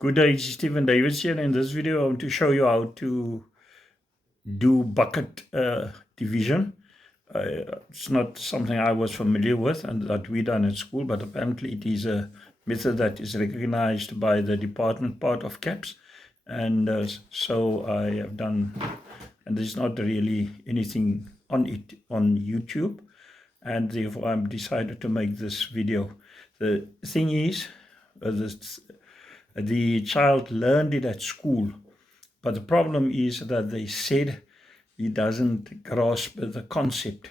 Good day, it's Stephen Davis here. In this video, I want to show you how to do bucket division. It's not something I was familiar with and that we done at school, but apparently it is a method that is recognized by the department part of CAPS. And so I have done, and there's not really anything on it on YouTube. And therefore, I've decided to make this video. The thing is, the child learned it at school, but the problem is that they said he doesn't grasp the concept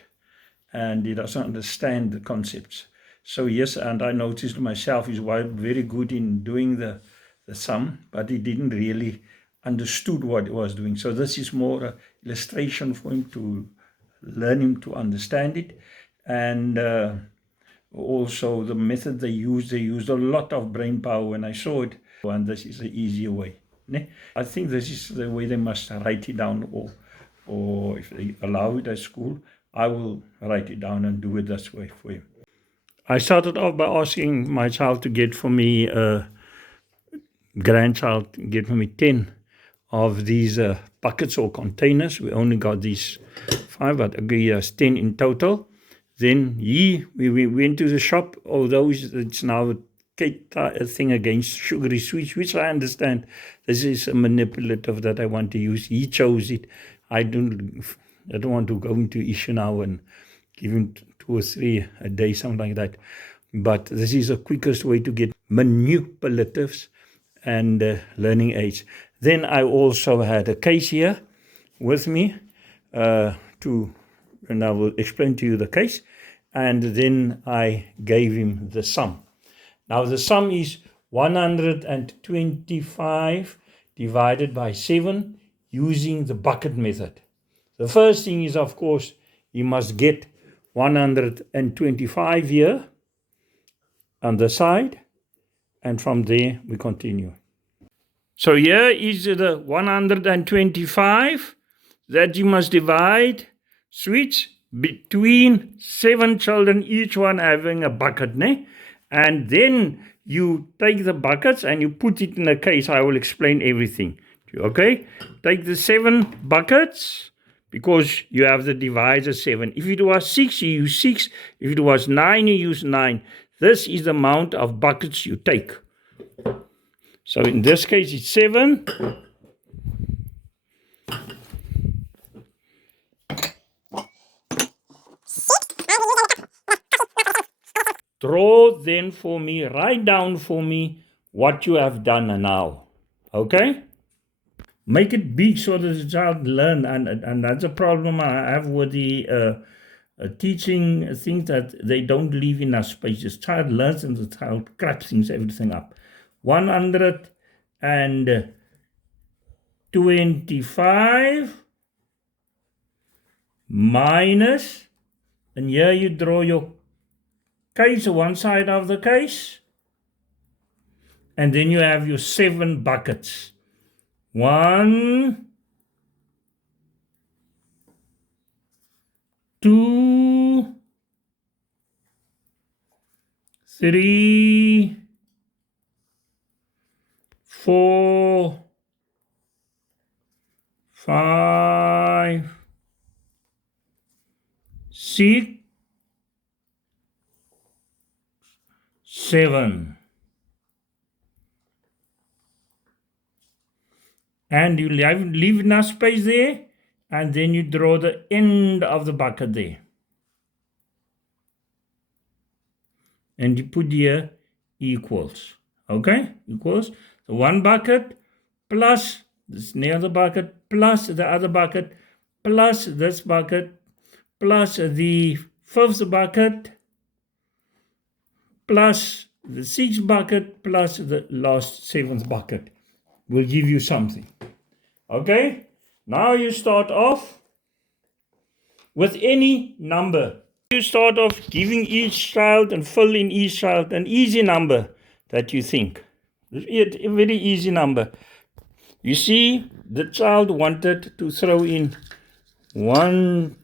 and he doesn't understand the concepts. So yes, and I noticed myself he's very good in doing the sum, but he didn't really understood what he was doing. So this is more an illustration for him to learn him to understand it. And also the method they used a lot of brain power when I saw it, and this is the easier way. I think this is the way they must write it down, or if they allow it at school, I will write it down and do it this way for you. I started off by asking my child to get for me, grandchild, get for me 10 of these buckets or containers. We only got these 5, but agree 10 in total. Then we went to the shop, although it's now a thing against sugary sweets, which I understand. This is a manipulative that I want to use. He chose it. I don't want to go into issue now and give him 2 or 3 a day, something like that. But this is the quickest way to get manipulatives and learning aids. Then I also had a case here with me and I will explain to you the case. And then I gave him the sum. Now the sum is 125 divided by 7 using the bucket method. The first thing is, of course, you must get 125 here on the side, and from there we continue. So here is the 125 that you must divide, switch between 7 children, each one having a bucket, and then you take the buckets and you put it in a case. I will explain everything. Okay, take the 7 buckets because you have the divisor 7. If it was 6, you use 6. If it was 9, you use 9. This is the amount of buckets you take. So in this case, it's 7. Draw then for me, write down for me what you have done now. Okay? Make it big so that the child learn, and that's a problem I have with the teaching things, that they don't leave enough space. The child learns and the child cracks everything up. 125 minus, and here you draw your case, one side of the case, and then you have your 7 buckets. 1, 2, 3, 4, 5, 6, 7. And you leave enough space there, and then you draw the end of the bucket there. And you put here equals. Okay? Equals the 1 bucket plus this near the bucket plus the other bucket plus this bucket plus the 5th bucket plus the 6th bucket plus the last 7th bucket will give you something. Okay? Now you start off with any number. You start off giving each child and fill in each child an easy number that you think. A very easy number. You see, the child wanted to throw in 1,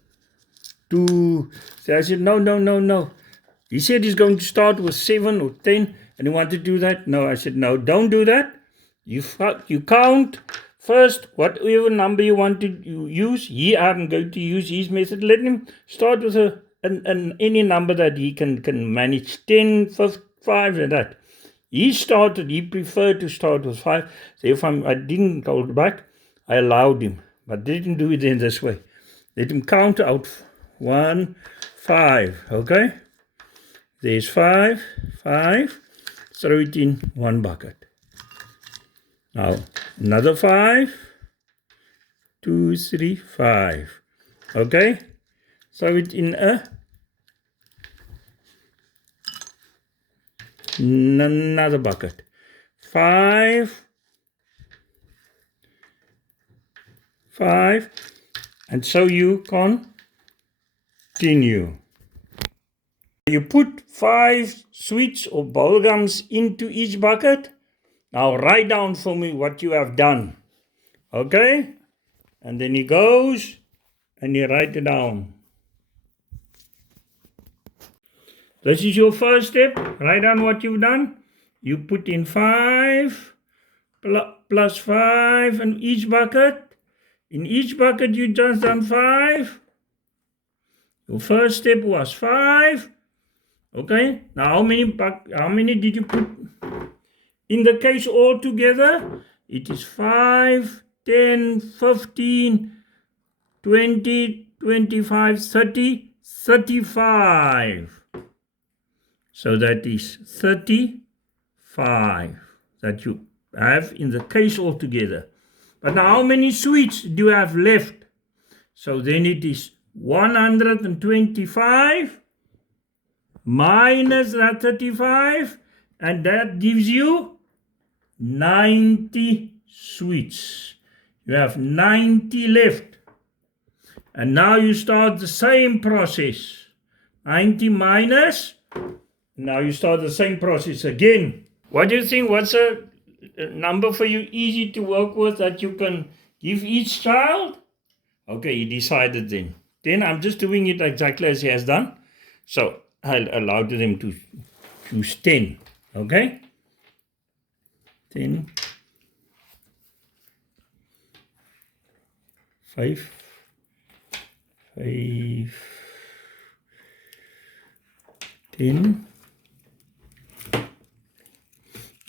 2. So I said, no. He said he's going to start with 7 or 10, and he wanted to do that. No, I said, no, don't do that. You count first whatever number you want to use. I'm going to use his method. Let him start with any number that he can manage. 10, 5, and that. He preferred to start with 5. So if I didn't hold back, I allowed him. But didn't do it in this way. Let him count out 1, 5. Okay? There's 5. Throw it in one bucket. Now, another 5. 2, 3, 5. Okay? Throw it in another bucket. 5. And so you continue. You put 5 sweets or bubblegums into each bucket. Now write down for me what you have done. Okay? And then he goes and you write it down. This is your first step. Write down what you've done. You put in 5 plus 5 in each bucket. In each bucket you just done 5. Your first step was 5. Okay, now how many did you put in the case all together? It is 5, 10, 15, 20, 25, 30, 35. So that is 35 that you have in the case all together. But now how many sweets do you have left? So then it is 125 minus that 35, and that gives you 90 sweets. You have 90 left. And now you start the same process. 90 minus, now you start the same process again. What do you think? What's a number for you easy to work with that you can give each child? Okay, he decided then. Then I'm just doing it exactly as he has done. So I'll allow them to choose 10. Okay? 10. 5. 10.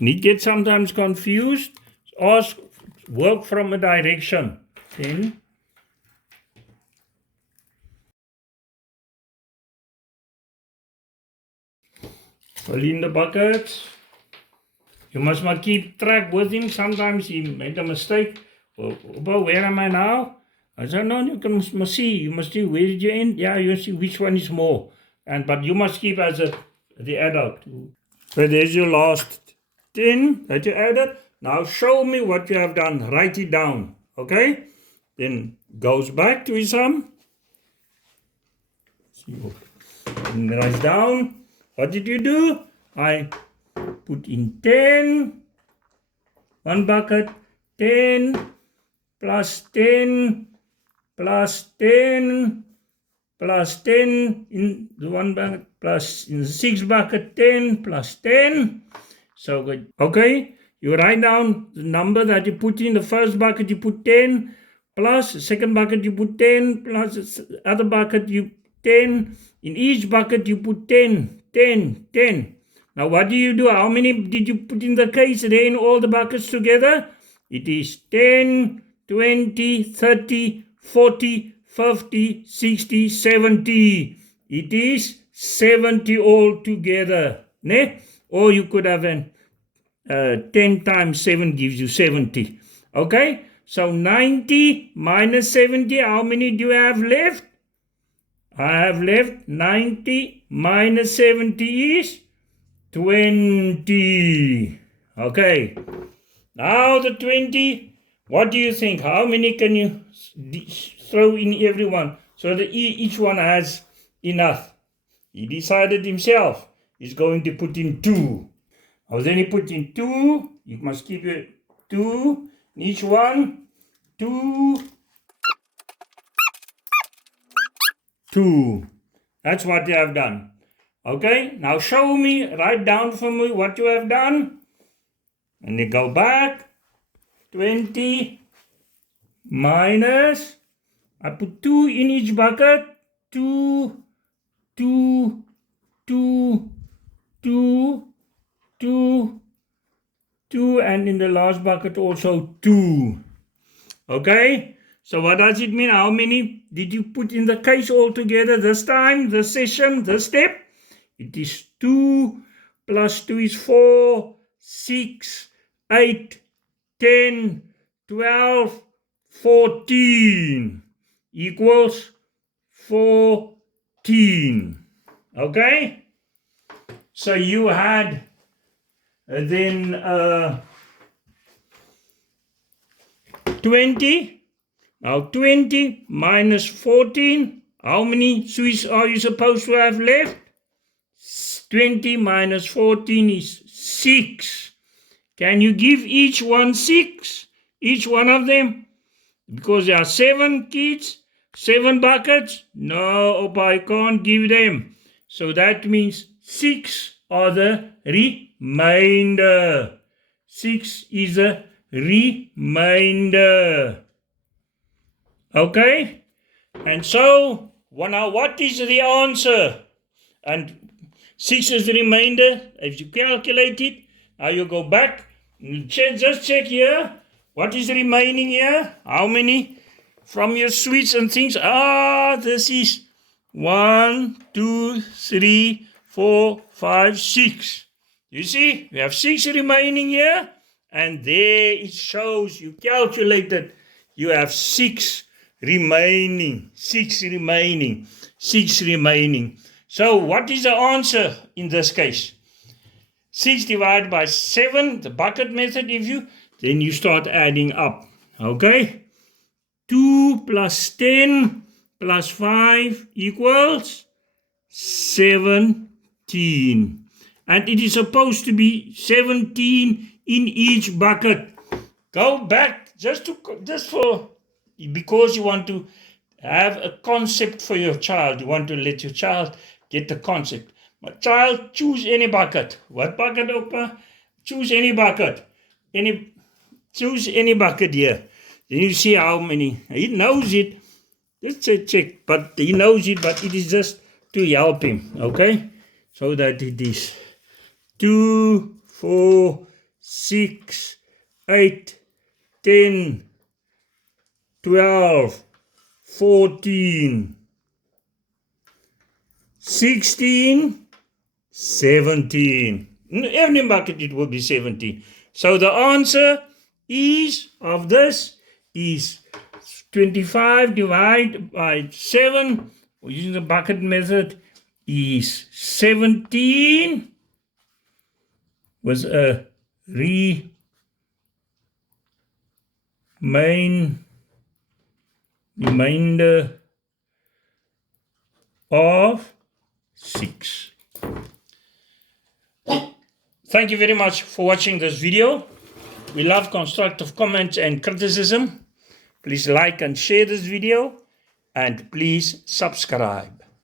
Need get sometimes confused. Ask, work from a direction. 10. Fill in the buckets. You must not keep track with him. Sometimes he made a mistake. Well, where am I now? I said, no, you must see. You must see, where did you end? Yeah, you see which one is more. But you must keep as the adult. So there's your last 10 that you added. Now show me what you have done. Write it down. Okay? Then goes back to his sum. And writes down. What did you do? I put in 10. One bucket. 10 plus 10 plus 10 plus 10 in the one bucket plus in the 6 bucket 10 plus 10. So good. Okay, you write down the number that you put in the first bucket. You put 10 plus the second bucket you put 10 plus the other bucket you 10. In each bucket you put 10. Now what do you do? How many did you put in the case there in all the buckets together? It is 10, 20, 30, 40, 50, 60, 70. It is 70 all together. Ne? Or you could have 10 times 7 gives you 70. Okay? So 90 minus 70, how many do you have left? I have left 90 minus 70 is 20. Okay. Now the 20, what do you think? How many can you throw in everyone so that each one has enough? He decided himself. He's going to put in 2. Then he put in 2. You must keep it 2 in each one. 2. That's what you have done. Okay, now show me, write down for me what you have done. And then go back 20 minus, I put 2 in each bucket, 2, 2, 2, 2, 2, 2, and in the last bucket also 2. Okay, so what does it mean? How many did you put in the case altogether this time, this session, this step? It is 2 plus 2 is 4, 6, 8, 10, 12, 14 equals 14. Okay? So you had then 20. Now 20 minus 14. How many Swiss are you supposed to have left? 20 minus 14 is 6. Can you give each one 6? Each one of them? Because there are 7 kids, 7 buckets. No, I can't give them. So that means 6 are the remainder. 6 is a remainder. Okay? And so, now what is the answer? And 6 is the remainder. If you calculate it, now you go back. Just check here. What is remaining here? How many from your sweets and things? This is 1, 2, 3, 4, 5, 6. You see, we have 6 remaining here. And there it shows, you calculated, you have 6 remaining. 6 remaining. 6 remaining. So what is the answer in this case? 6 divided by 7, the bucket method, then you start adding up. Okay? 2 plus 10 plus 5 equals 17. And it is supposed to be 17 in each bucket. Go back because you want to have a concept for your child. You want to let your child get the concept. My child, choose any bucket. What bucket, Opa? Choose any bucket. Choose any bucket here. Then you see how many. He knows it. Just check. But he knows it, but it is just to help him. Okay? So that it is 2, 4, 6, 8, 10, 12, 14, 16, 17. In every bucket it will be 17. So the answer of this is 25 divided by 7, using the bucket method, is 17 with a remainder of 6. Thank you very much for watching this video. We love constructive comments and criticism. Please like and share this video, and please subscribe.